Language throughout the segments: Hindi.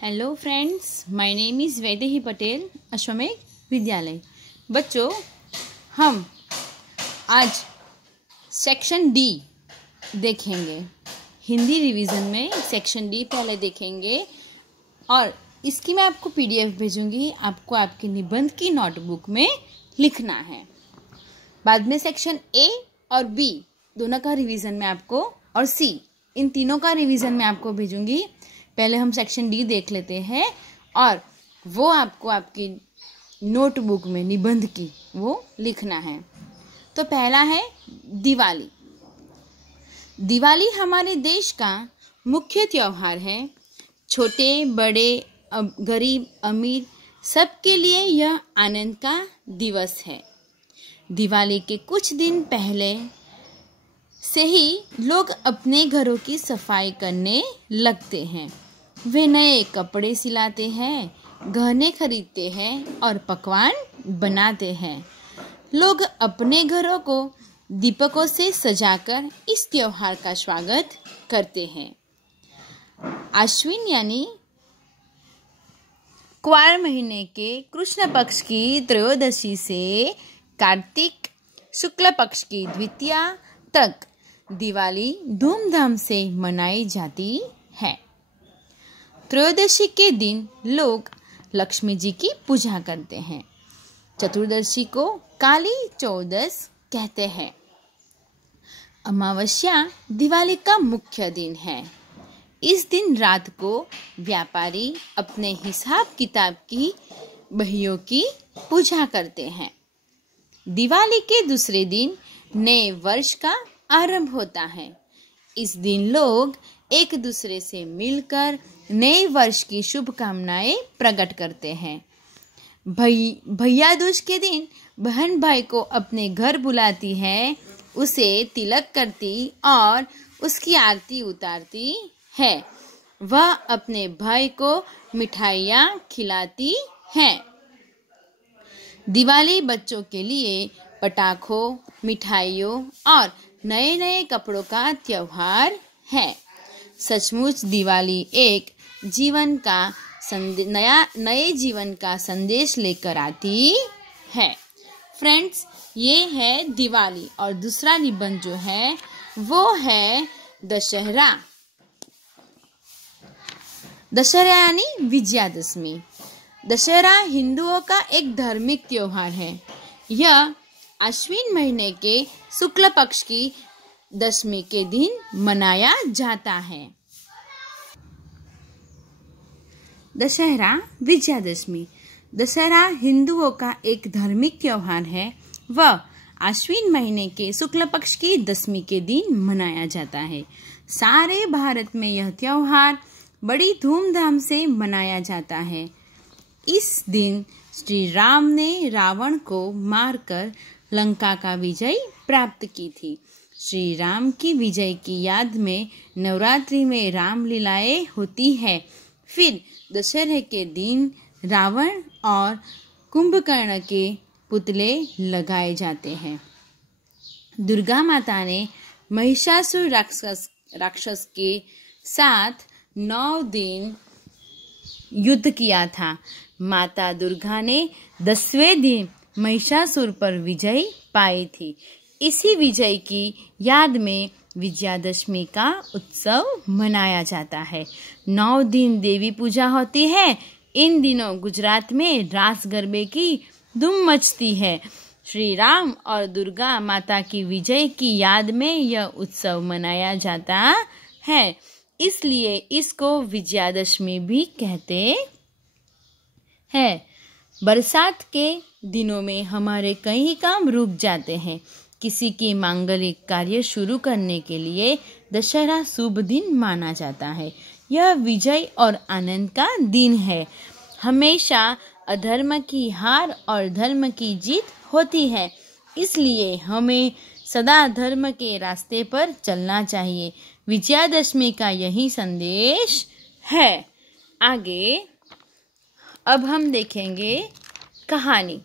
Hello friends, my name is Vaidehi Patel, Ashwamegh Vidyalaya. बच्चों, हम आज सेक्शन डी देखेंगे। हिंदी रिवीजन में सेक्शन डी पहले देखेंगे और इसकी मैं आपको पीडीएफ भेजूंगी। आपको आपके निबंध की नोटबुक में लिखना है। बाद में सेक्शन ए और बी दोनों का रिवीजन में आपको, और सी, इन तीनों का रिवीजन में आपको भेजूंगी। पहले हम सेक्शन डी देख लेते हैं और वो आपको आपकी नोटबुक में निबंध की वो लिखना है। तो पहला है दिवाली। दिवाली हमारे देश का मुख्य त्योहार है। छोटे बड़े, गरीब अमीर, सबके लिए यह आनंद का दिवस है। दिवाली के कुछ दिन पहले से ही लोग अपने घरों की सफाई करने लगते हैं। वे नए कपड़े सिलाते हैं, गहने खरीदते हैं और पकवान बनाते हैं। लोग अपने घरों को दीपकों से सजाकर इस त्योहार का स्वागत करते हैं। आश्विन यानी क्वार महीने के कृष्ण पक्ष की त्रयोदशी से कार्तिक शुक्ल पक्ष की द्वितीया तक दिवाली धूमधाम से मनाई जाती है। त्रयोदशी के दिन लोग लक्ष्मी जी की पूजा करते हैं। चतुर्दशी को काली चौदस कहते हैं। अमावस्या दिवाली का मुख्य दिन है। इस दिन रात को व्यापारी अपने हिसाब किताब की बहियों की पूजा करते हैं। दिवाली के दूसरे दिन नए वर्ष का आरंभ होता है। इस दिन लोग एक दूसरे से मिलकर नए वर्ष की शुभकामनाएं प्रकट करते हैं। भैया दूज के दिन बहन भाई को अपने घर बुलाती है, उसे तिलक करती और उसकी आरती उतारती है। वह अपने भाई को मिठाइयाँ खिलाती है। दिवाली बच्चों के लिए पटाखों, मिठाइयों और नए नए कपड़ों का त्योहार है। सचमुच दिवाली एक नए जीवन का संदेश लेकर आती है। फ्रेंड्स, ये है दिवाली और दूसरा निबंध जो है वो है दशहरा। दशहरा यानी विजयादशमी। दशहरा हिंदुओं का एक धार्मिक त्योहार है। यह आश्विन महीने के शुक्ल पक्ष की दशमी के दिन मनाया जाता है। दशहरा विजयादशमी। दशहरा हिंदुओं का एक धार्मिक त्योहार है। वह आश्विन महीने के शुक्ल पक्ष की दशमी के दिन मनाया जाता है। सारे भारत में यह त्योहार बड़ी धूमधाम से मनाया जाता है। इस दिन श्री राम ने रावण को मारकर लंका का विजय प्राप्त की थी। श्री राम की विजय की याद में नवरात्रि में रामलीलाएं होती है। फिर दशहरे के दिन रावण और कुंभकर्ण के पुतले लगाए जाते हैं। दुर्गा माता ने महिषासुर राक्षस के साथ 9 दिन युद्ध किया था। माता दुर्गा ने 10वें दिन महिषासुर पर विजय पाई थी। इसी विजय की याद में विजयादशमी का उत्सव मनाया जाता है। 9 दिन देवी पूजा होती है। इन दिनों गुजरात में रास गरबे की धूम मचती है। श्री राम और दुर्गा माता की विजय की याद में यह उत्सव मनाया जाता है, इसलिए इसको विजयादशमी भी कहते हैं। बरसात के दिनों में हमारे कई काम रुक जाते हैं। किसी की मांगलिक कार्य शुरू करने के लिए दशहरा शुभ दिन माना जाता है। यह विजय और आनंद का दिन है। हमेशा अधर्म की हार और धर्म की जीत होती है, इसलिए हमें सदा धर्म के रास्ते पर चलना चाहिए। विजयादशमी का यही संदेश है। आगे अब हम देखेंगे कहानी।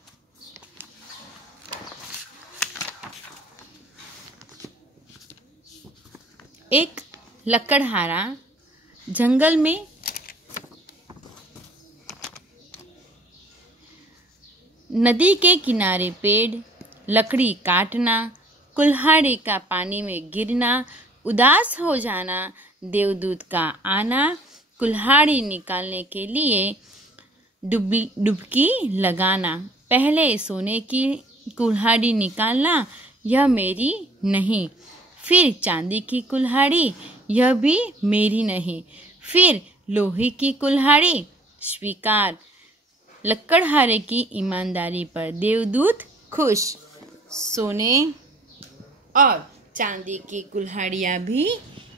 एक लकड़हारा जंगल में नदी के किनारे पेड़, लकड़ी काटना, कुल्हाड़ी का पानी में गिरना, उदास हो जाना, देवदूत का आना, कुल्हाड़ी निकालने के लिए डुबकी लगाना, पहले सोने की कुल्हाड़ी निकालना, यह मेरी नहीं, फिर चांदी की कुल्हाड़ी, यह भी मेरी नहीं, फिर लोहे की कुल्हाड़ी, स्वीकार। लकड़हारे की ईमानदारी पर देवदूत खुश। सोने और चांदी की कुल्हाड़ियाँ भी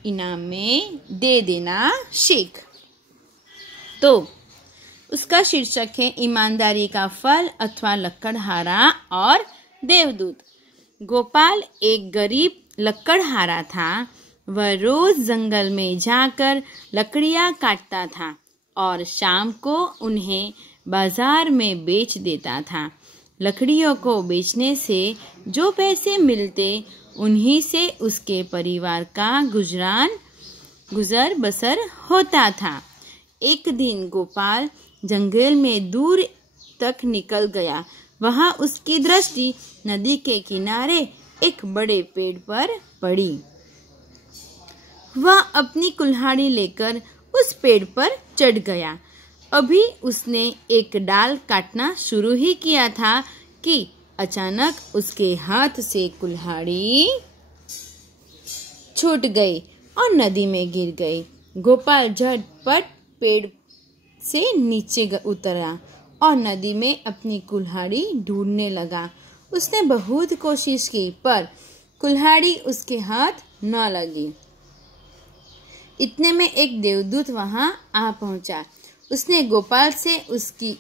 इनाम में दे देना सीख। तो उसका शीर्षक है ईमानदारी का फल अथवा लकड़हारा और देवदूत। गोपाल एक गरीब लकड़हारा था। वह रोज जंगल में जाकर लकड़ियाँ काटता था और शाम को उन्हें बाजार में बेच देता था। लकड़ियों को बेचने से जो पैसे मिलते उन्हीं से उसके परिवार का गुजर बसर होता था। एक दिन गोपाल जंगल में दूर तक निकल गया। वहां उसकी दृष्टि नदी के किनारे एक बड़े पेड़ पर पड़ी। वह अपनी कुल्हाड़ी लेकर उस पेड़ पर चढ़ गया। अभी उसने एक डाल काटना शुरू ही किया था कि अचानक उसके हाथ से कुल्हाड़ी छूट गई और नदी में गिर गई। गोपाल झटपट पेड़ से नीचे उतरा और नदी में अपनी कुल्हाड़ी ढूंढने लगा। उसने बहुत कोशिश की पर कुल्हाड़ी उसके हाथ न लगी। इतने में एक देवदूत वहां आ पहुंचा। उसने गोपाल से उसकी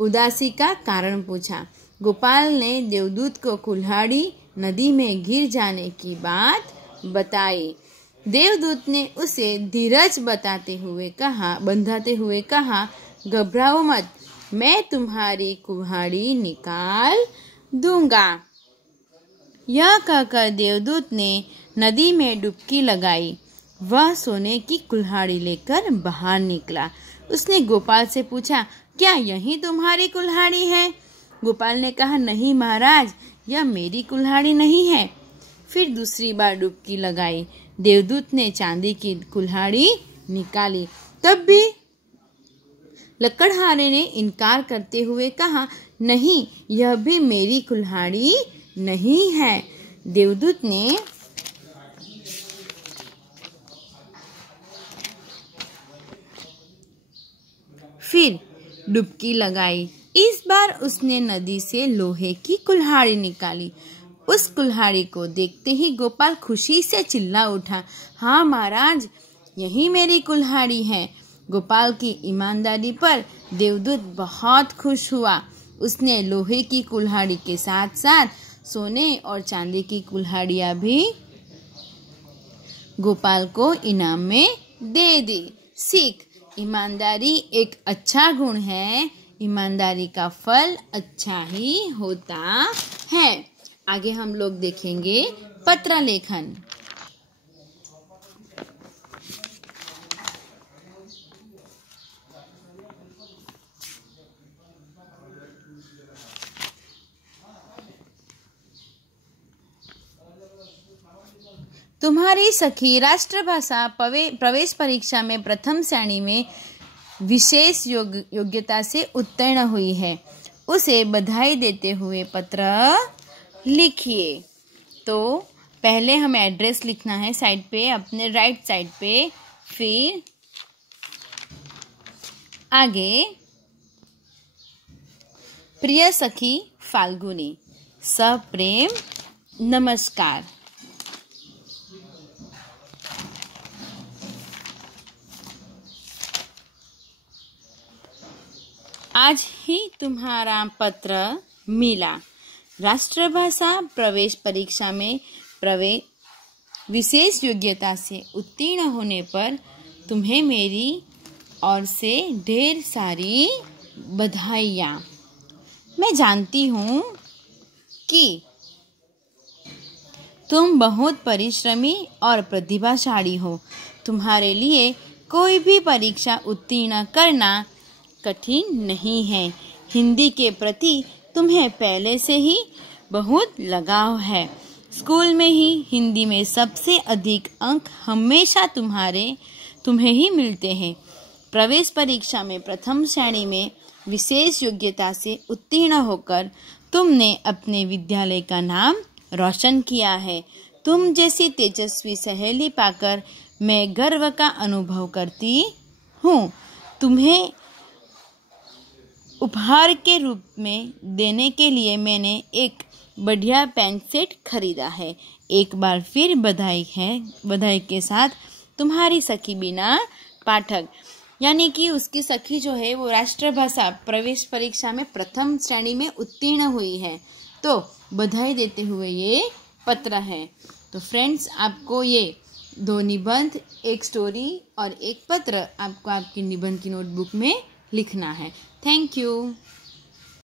उदासी का कारण पूछा। गोपाल ने देवदूत को कुल्हाड़ी नदी में गिर जाने की बात बताई। देवदूत ने उसे धीरज बंधाते हुए कहा, घबराओ मत, मैं तुम्हारी कुल्हाड़ी निकाल दूंगा। यह कहकर देवदूत ने नदी में डुबकी लगाई। वह सोने की कुल्हाड़ी लेकर बाहर निकला। उसने गोपाल से पूछा, क्या यही तुम्हारी कुल्हाड़ी है? गोपाल ने कहा, नहीं महाराज, यह मेरी कुल्हाड़ी नहीं है। फिर दूसरी बार डुबकी लगाई। देवदूत ने चांदी की कुल्हाड़ी निकाली। तब भी लकड़हारे ने इनकार करते हुए कहा, नहीं, यह भी मेरी कुल्हाड़ी नहीं है। देवदूत ने फिर डुबकी लगाई। इस बार उसने नदी से लोहे की कुल्हाड़ी निकाली। उस कुल्हाड़ी को देखते ही गोपाल खुशी से चिल्ला उठा, हाँ महाराज, यही मेरी कुल्हाड़ी है। गोपाल की ईमानदारी पर देवदूत बहुत खुश हुआ। उसने लोहे की कुल्हाड़ी के साथ साथ सोने और चांदी की कुल्हाड़ियाँ भी गोपाल को इनाम में दे दी। सीख, ईमानदारी एक अच्छा गुण है। ईमानदारी का फल अच्छा ही होता है। आगे हम लोग देखेंगे पत्र लेखन। तुम्हारी सखी राष्ट्रभाषा प्रवेश परीक्षा में प्रथम श्रेणी में विशेष योग्यता से उत्तीर्ण हुई है। उसे बधाई देते हुए पत्र लिखिए। तो पहले हमें एड्रेस लिखना है साइड पे, अपने राइट साइड पे। फिर आगे, प्रिय सखी फाल्गुनी, सप्रेम नमस्कार। आज ही तुम्हारा पत्र मिला। राष्ट्रभाषा प्रवेश परीक्षा में विशेष योग्यता से उत्तीर्ण होने पर तुम्हें मेरी ओर से ढेर सारी बधाइयाँ। मैं जानती हूँ कि तुम बहुत परिश्रमी और प्रतिभाशाली हो। तुम्हारे लिए कोई भी परीक्षा उत्तीर्ण करना कठिन नहीं है। हिंदी के प्रति तुम्हें पहले से ही बहुत लगाव है। स्कूल में ही हिंदी में सबसे अधिक अंक हमेशा तुम्हें ही मिलते हैं। प्रवेश परीक्षा में प्रथम श्रेणी में विशेष योग्यता से उत्तीर्ण होकर तुमने अपने विद्यालय का नाम रोशन किया है। तुम जैसी तेजस्वी सहेली पाकर मैं गर्व का अनुभव करती हूँ। तुम्हें उपहार के रूप में देने के लिए मैंने एक बढ़िया पेन सेट खरीदा है। एक बार फिर बधाई के साथ तुम्हारी सखी बीना पाठक। यानी कि उसकी सखी जो है वो राष्ट्रभाषा प्रवेश परीक्षा में प्रथम श्रेणी में उत्तीर्ण हुई है, तो बधाई देते हुए ये पत्र है। तो फ्रेंड्स, आपको ये 2 निबंध, एक स्टोरी और एक पत्र आपको आपकी निबंध की नोटबुक में लिखना है। Thank you.